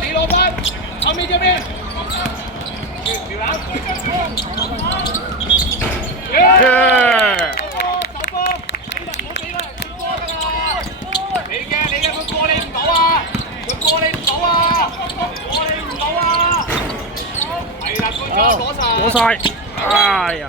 你攞翻，後面這邊。手波，你唔好俾啦，接波㗎啦。你嘅，佢過你唔到啊！佢過你唔到啊！過你唔到啊！係啦，攞晒。哎呀！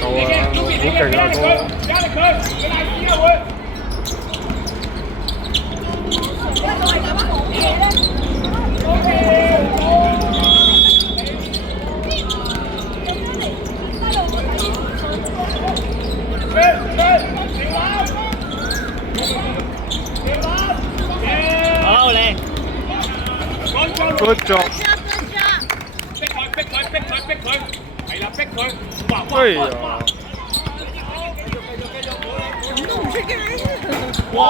到啊！好勁啊哥！壓力佢，你大啲啊會。好嚟 ，good job。逼佢，係啦，逼佢，哎呀！哇！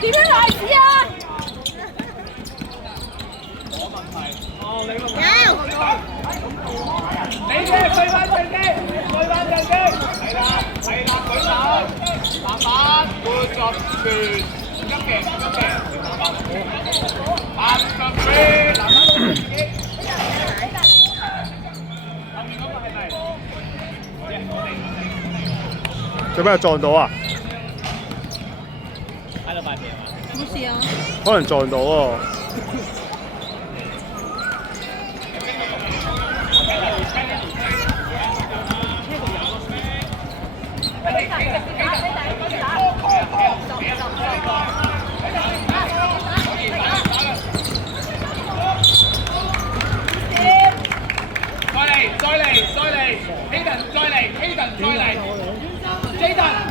點樣來事啊？冇問題。哦，你個你嘅退翻正啲，係啦，舉手，慢慢，good job，全，急嘅，慢咁飛，慢慢攞自己。後面嗰個係咪？做咩撞到啊？喺度塊皮啊嘛？冇事啊。可能撞到喎。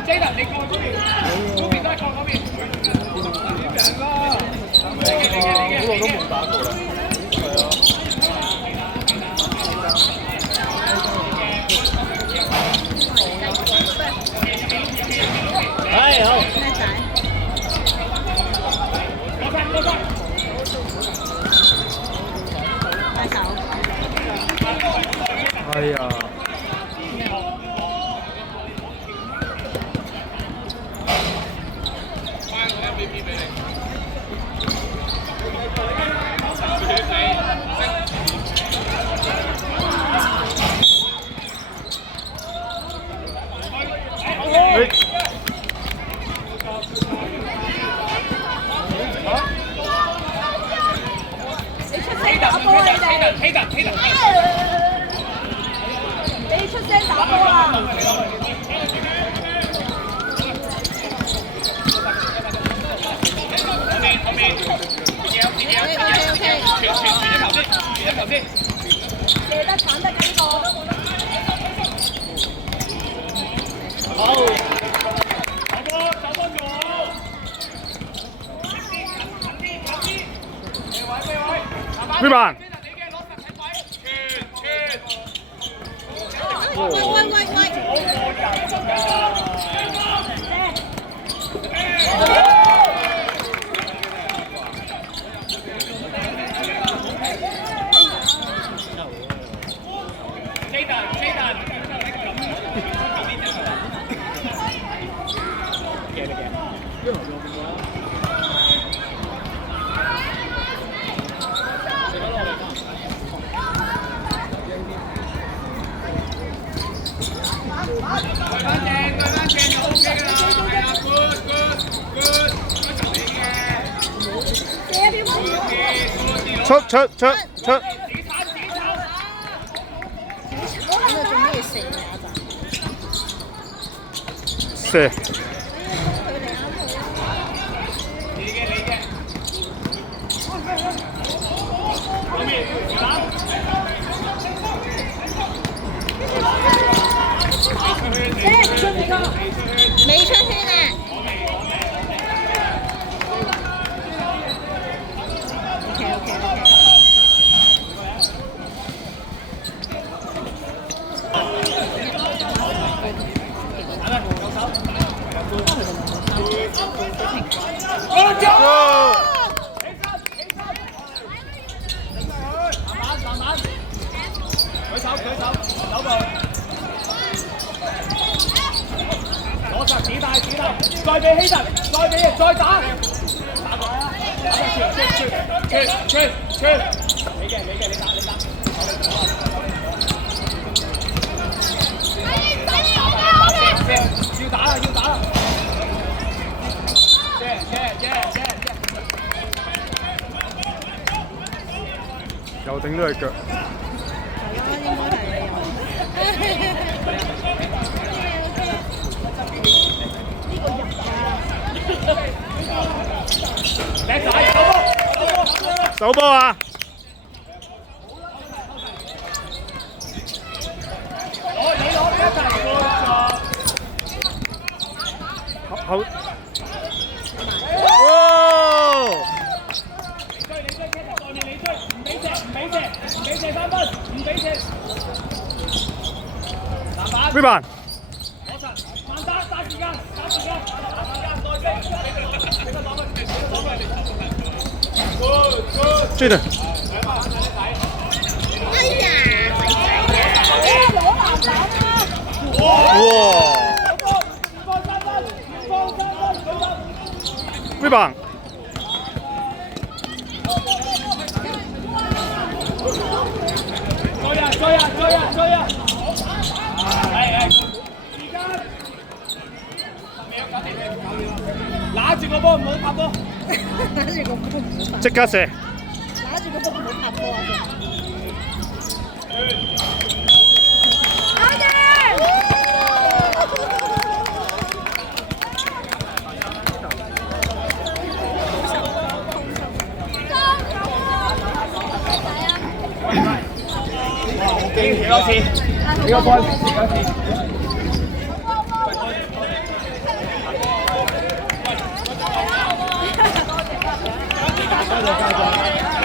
Jaden，你過嗰邊，嗰邊都係過嗰邊。點樣啦？你嘅，都冇打過啦。係啊。係好。咩仔？攞晒。快手。係啊。你出聲打波啊！射得鏟得幾個都冇得。好。手波住我。邊班？喂！出！我喺度做咩食啊？射。未出圈啊！俾希特，再俾再打。傳，你嘅，你打。要打啦！又頂到隻腳。手波啊！好。哦！飛板。追的。哎呀！哇！飛板。追啊！拿住個波唔好拍波。即刻射。拿住個波唔好拍波啊！幾多次？呢個波幾多次？多謝。